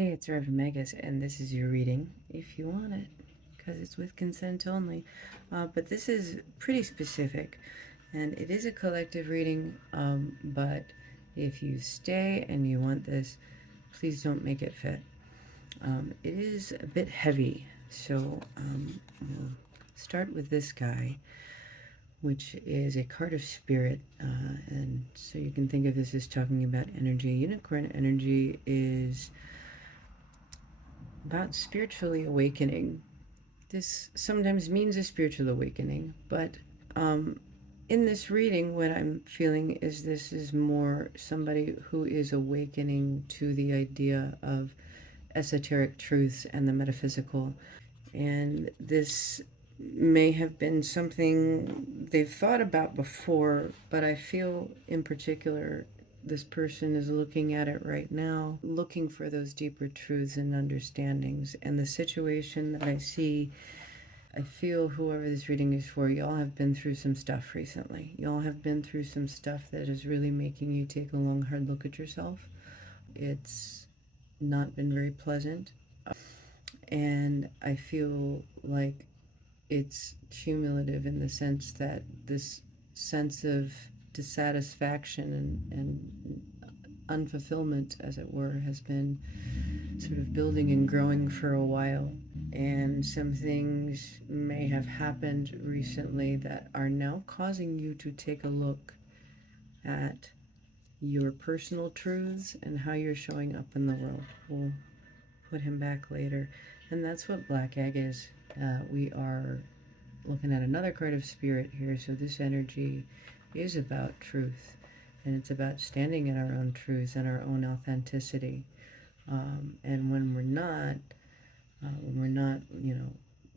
Hey, it's Reverend Megas, and this is your reading, if you want it, because it's with consent only. But this is pretty specific, and it is a collective reading, but if you stay and you want this, please don't make it fit. It is a bit heavy, so we'll start with this guy, which is a card of spirit, and so you can think of this as talking about energy. Unicorn energy is about spiritually awakening. This sometimes means a spiritual awakening, but in this reading, what I'm feeling is this is more somebody who is awakening to the idea of esoteric truths and the metaphysical. And this may have been something they've thought about before, but I feel in particular this person is looking at it right now, looking for those deeper truths and understandings. And the situation that I see, I feel whoever this reading is for, y'all have been through some stuff recently. Y'all have been through some stuff that is really making you take a long, hard look at yourself. It's not been very pleasant. And I feel like it's cumulative in the sense that this sense of dissatisfaction and unfulfillment, as it were, has been sort of building and growing for a while. And some things may have happened recently that are now causing you to take a look at your personal truths and how you're showing up in the world. We'll put him back later. And that's what Black Egg is. We are looking at another card of spirit here. So this energy is about truth, and it's about standing in our own truths and our own authenticity. And when we're not,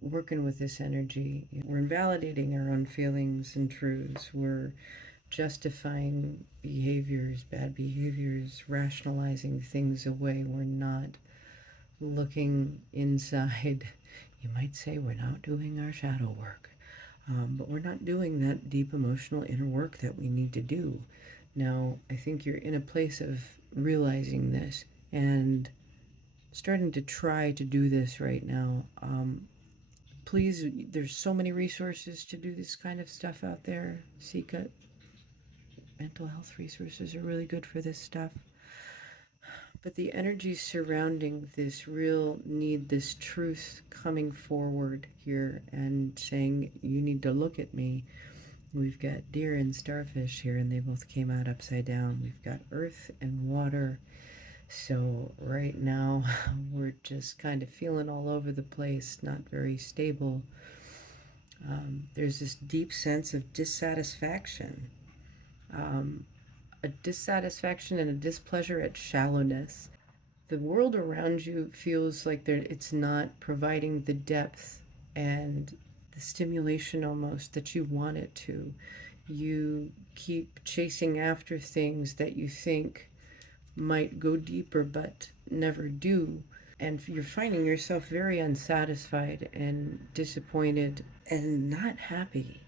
working with this energy, we're invalidating our own feelings and truths. We're justifying behaviors, bad behaviors, rationalizing things away. We're not looking inside. You might say we're not doing our shadow work, but we're not doing that deep emotional inner work that we need to do. Now, I think you're in a place of realizing this and starting to try to do this right now. Please, there's so many resources to do this kind of stuff out there. Seek it. Mental health resources are really good for this stuff. But the energy surrounding this real need, this truth coming forward here and saying, you need to look at me. We've got deer and starfish here, and they both came out upside down. We've got earth and water. So right now, we're just kind of feeling all over the place, not very stable. There's this deep sense of dissatisfaction. A dissatisfaction and a displeasure at shallowness. The world around you feels like it's not providing the depth and the stimulation almost that you want it to. You keep chasing after things that you think might go deeper but never do. And you're finding yourself very unsatisfied and disappointed and not happy.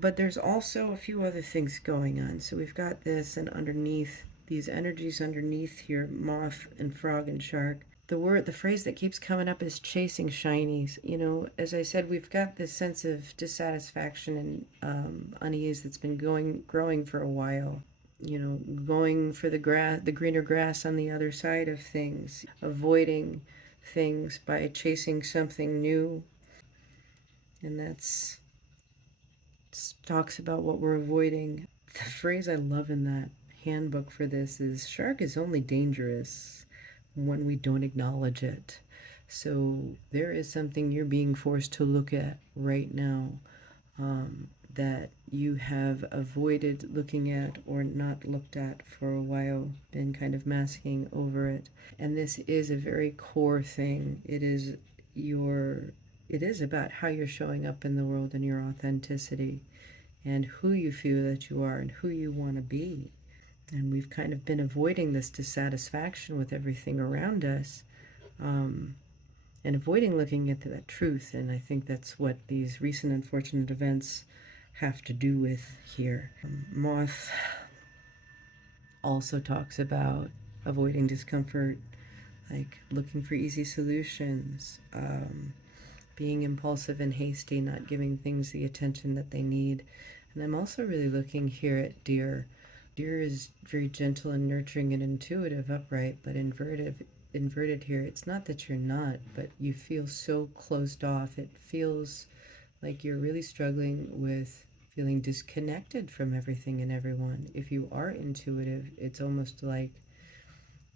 But there's also a few other things going on. So we've got this, and underneath, these energies underneath here, moth and frog and shark. The phrase that keeps coming up is chasing shinies. As I said, we've got this sense of dissatisfaction and unease that's been growing for a while. Going for the greener grass on the other side of things, avoiding things by chasing something new. And that's talks about what we're avoiding. The phrase I love in that handbook for this is shark is only dangerous when we don't acknowledge it. So there is something you're being forced to look at right now that you have avoided looking at or not looked at for a while, been kind of masking over it. And this is a very core thing. It is about how you're showing up in the world and your authenticity and who you feel that you are and who you want to be. And we've kind of been avoiding this dissatisfaction with everything around us and avoiding looking at that truth. And I think that's what these recent unfortunate events have to do with here. Moth also talks about avoiding discomfort, like looking for easy solutions, being impulsive and hasty, not giving things the attention that they need. And I'm also really looking here at deer. Deer is very gentle and nurturing and intuitive, upright, but inverted here. It's not that you're not, but you feel so closed off. It feels like you're really struggling with feeling disconnected from everything and everyone. If you are intuitive, it's almost like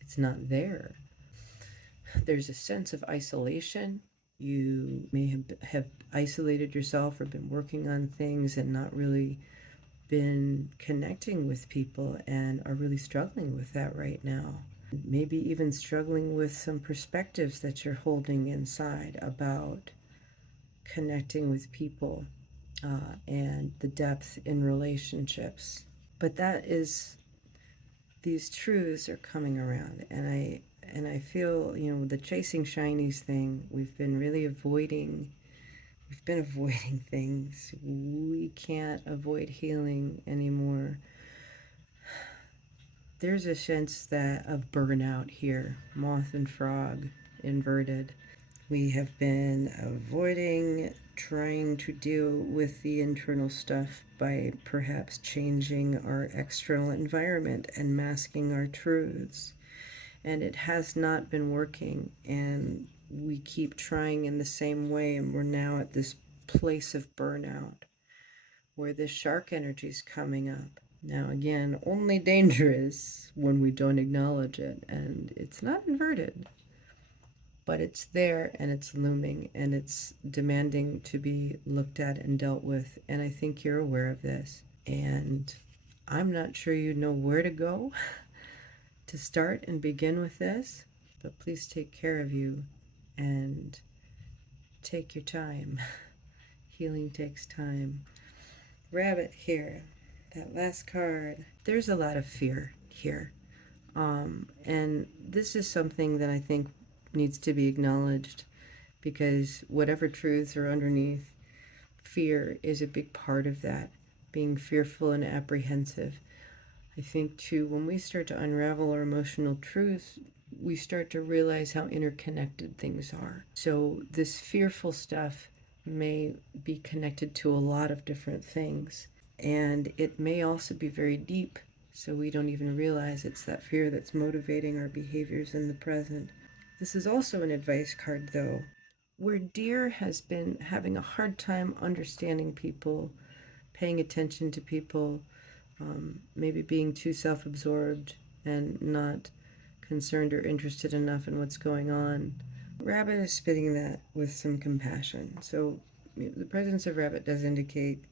it's not there. There's a sense of isolation. You may have isolated yourself or been working on things and not really been connecting with people and are really struggling with that right now. Maybe even struggling with some perspectives that you're holding inside about connecting with people and the depth in relationships. But that is, these truths are coming around, and I feel, the chasing shinies thing, we've been avoiding things. We can't avoid healing anymore. There's a sense that of burnout here, moth and frog inverted. We have been avoiding trying to deal with the internal stuff by perhaps changing our external environment and masking our truths. And it has not been working. And we keep trying in the same way. And we're now at this place of burnout where this shark energy is coming up. Now, again, only dangerous when we don't acknowledge it. And it's not inverted, but it's there and it's looming and it's demanding to be looked at and dealt with. And I think you're aware of this. And I'm not sure you know where to go to start and begin with this, but please take care of you and take your time. Healing takes time. Rabbit here, that last card. There's a lot of fear here. And this is something that I think needs to be acknowledged because whatever truths are underneath, fear is a big part of that, being fearful and apprehensive. I think, too, when we start to unravel our emotional truths, we start to realize how interconnected things are. So, this fearful stuff may be connected to a lot of different things, and it may also be very deep, so we don't even realize it's that fear that's motivating our behaviors in the present. This is also an advice card, though, where Deer has been having a hard time understanding people, paying attention to people, maybe being too self absorbed and not concerned or interested enough in what's going on. Rabbit is spitting that with some compassion. So the presence of Rabbit does indicate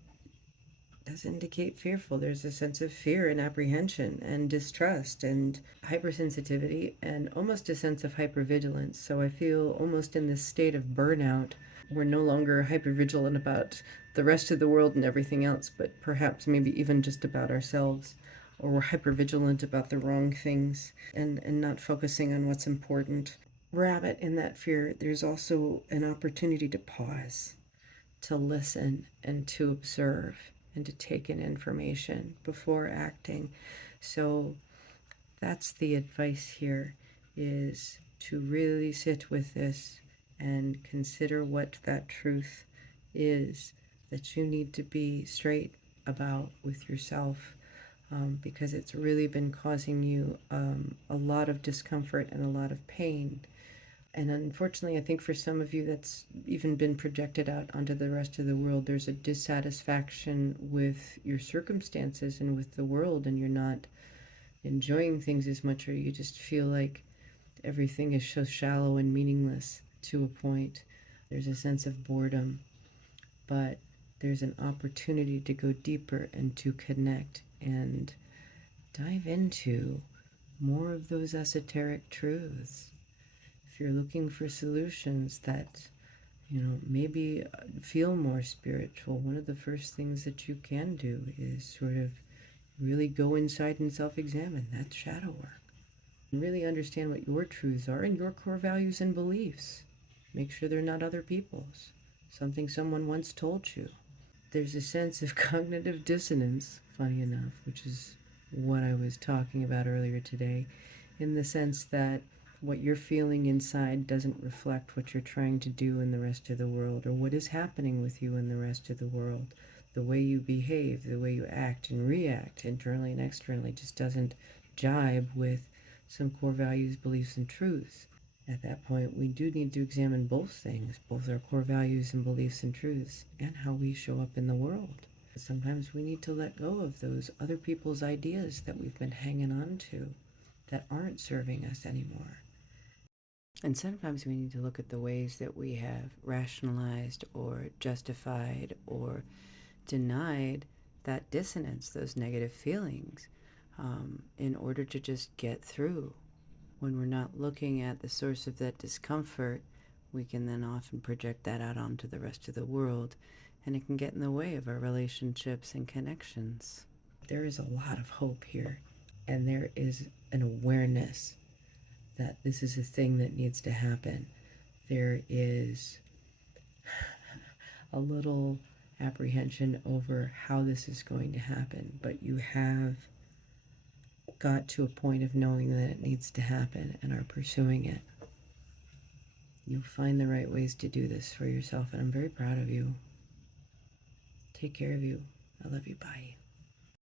fearful. There's a sense of fear and apprehension and distrust and hypersensitivity and almost a sense of hypervigilance. So I feel almost in this state of burnout. We're no longer hypervigilant about the rest of the world and everything else, but perhaps maybe even just about ourselves. Or we're hypervigilant about the wrong things and not focusing on what's important. Rabbit, in that fear, there's also an opportunity to pause, to listen and to observe and to take in information before acting. So that's the advice here, is to really sit with this and consider what that truth is that you need to be straight about with yourself, because it's really been causing you a lot of discomfort and a lot of pain. And unfortunately, I think for some of you, that's even been projected out onto the rest of the world. There's a dissatisfaction with your circumstances and with the world, and you're not enjoying things as much, or you just feel like everything is so shallow and meaningless to a point. There's a sense of boredom, but there's an opportunity to go deeper and to connect and dive into more of those esoteric truths. If you're looking for solutions that, maybe feel more spiritual, one of the first things that you can do is sort of really go inside and self examine. That's shadow work. And really understand what your truths are and your core values and beliefs. Make sure they're not other people's, something someone once told you. There's a sense of cognitive dissonance, funny enough, which is what I was talking about earlier today, in the sense that what you're feeling inside doesn't reflect what you're trying to do in the rest of the world, or what is happening with you in the rest of the world. The way you behave, the way you act and react internally and externally just doesn't jibe with some core values, beliefs, and truths. At that point, we do need to examine both things, both our core values and beliefs and truths, and how we show up in the world. Sometimes we need to let go of those other people's ideas that we've been hanging on to that aren't serving us anymore. And sometimes we need to look at the ways that we have rationalized or justified or denied that dissonance, those negative feelings, in order to just get through. When we're not looking at the source of that discomfort, we can then often project that out onto the rest of the world, and it can get in the way of our relationships and connections. There is a lot of hope here, and there is an awareness that this is a thing that needs to happen. There is a little apprehension over how this is going to happen, but you have got to a point of knowing that it needs to happen and are pursuing it. You'll find the right ways to do this for yourself, and I'm very proud of you. Take care of you. I love you. Bye.